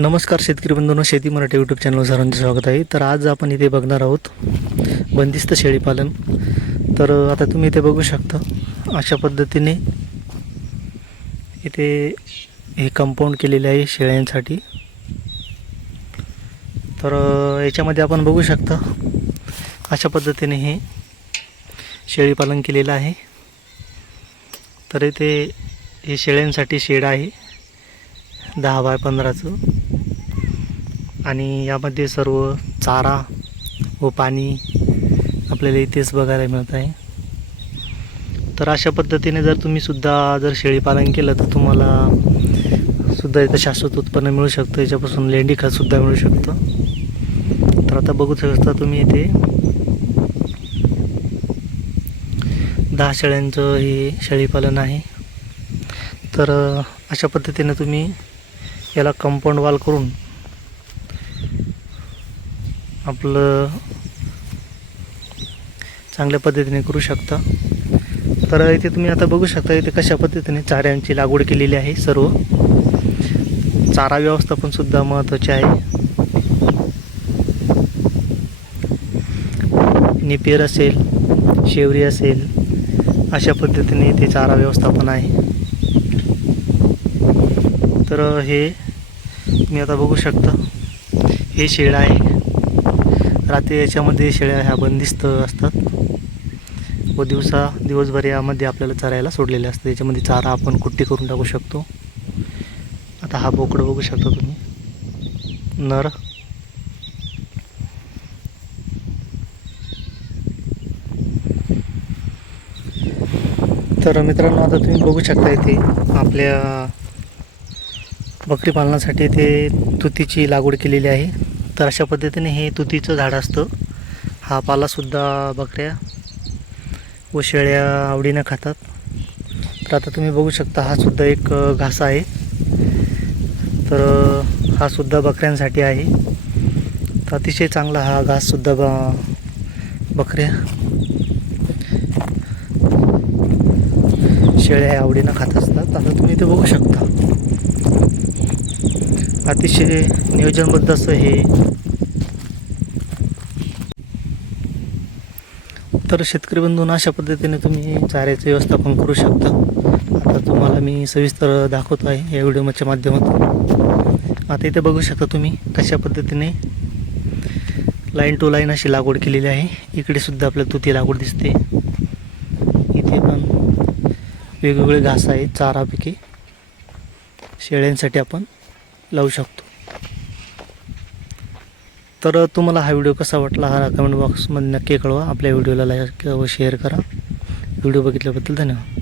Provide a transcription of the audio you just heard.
नमस्कार शेतकरी बंधूंनो शेती मराठी यूट्यूब चॅनल सर्वांचे स्वागत आहे. तर आज आपण इथे बघणार आहोत बंदिस्त शेळीपालन. तर आता तुम्ही इथे बघू शकता अशा पद्धतीने इथे हे कंपाऊंड केलेले आहे शेळ्यांसाठी. तर याच्यामध्ये आपण बघू शकता अशा पद्धतीने हे शेळीपालन केलेलं आहे. तर इथे हे शेळ्यांसाठी शेड आहे. दहा बाय पंधराचं. आणि यामध्ये सर्व चारा व पाणी आपल्याला इथेच बघायला मिळत आहे. तर अशा पद्धतीने जर तुम्ही सुद्धा जर शेळीपालन केलं तर तुम्हाला सुद्धा इथं शाश्वत उत्पन्न मिळू शकतं. याच्यापासून लेंडी खतसुद्धा मिळू शकतं. तर आता बघू शकता तुम्ही इथे दहा शेळ्यांचं हे शेळीपालन आहे. तर अशा पद्धतीने तुम्ही याला कंपाऊंड वॉल करून आपलं चांगल्या पद्धतीने करू शकता. तर इथे तुम्ही आता बघू शकता इथे कशा पद्धतीने चाऱ्यांची लागवड केलेली आहे सर्व. चारा व्यवस्थापन सुद्धा महत्त्वाचे आहे. निपेर असेल शेवरी असेल अशा पद्धतीने इथे चारा व्यवस्थापन आहे. तर हे तुम्ही आता बघू शकता. हे शेळ आहे. रात्री याच्यामध्ये शेळ्या ह्या बंदिस्त असतात. व दिवसा दिवसभर यामध्ये आपल्याला चरायला सोडलेले असते याच्यामध्ये चारा आपण कुट्टी करून टाकू शकतो. आता हा बोकडं बघू शकता तुम्ही. नर. तर मित्रांनो आता तुम्ही बघू शकता इथे आपल्या बकरी पालनासाठी ते तुतीची लागवड केलेली आहे. तर अशा पद्धतीने हे तुतीचं झाड असतं. हा पालासुद्धा बकऱ्या व शेळ्या आवडीनं खातात. तर आता तुम्ही बघू शकता हा सुद्धा एक घास आहे. तर हा सुद्धा बकऱ्यांसाठी आहे. तर अतिशय चांगला हा घाससुद्धा ब बकऱ्या शेळ्या ह्या आवडीनं खात असतात. आता तुम्ही ते बघू शकता. अतिशय नियोजनबद्ध असं हे. तर शेतकरी बंधून अशा पद्धतीने तुम्ही चाऱ्याचं व्यवस्थापन करू शकता. आता तुम्हाला मी सविस्तर दाखवतो आहे या व्हिडिओच्या माध्यमातून. आता इथे बघू शकता तुम्ही कशा पद्धतीने लाईन टू लाईन अशी लागवड केलेली आहे. इकडे सुद्धा आपल्याला तुती लागवड दिसते. इथे पण वेगवेगळे घास आहेत चारापैकी. शेळ्यांसाठी आपण लावू शकतो. तर तुम्हाला हा व्हिडिओ कसा वाटला हा कमेंट बॉक्समध्ये नक्की कळवा. आपल्या व्हिडिओला लाईक व शेअर करा. व्हिडिओ बघितल्याबद्दल धन्यवाद.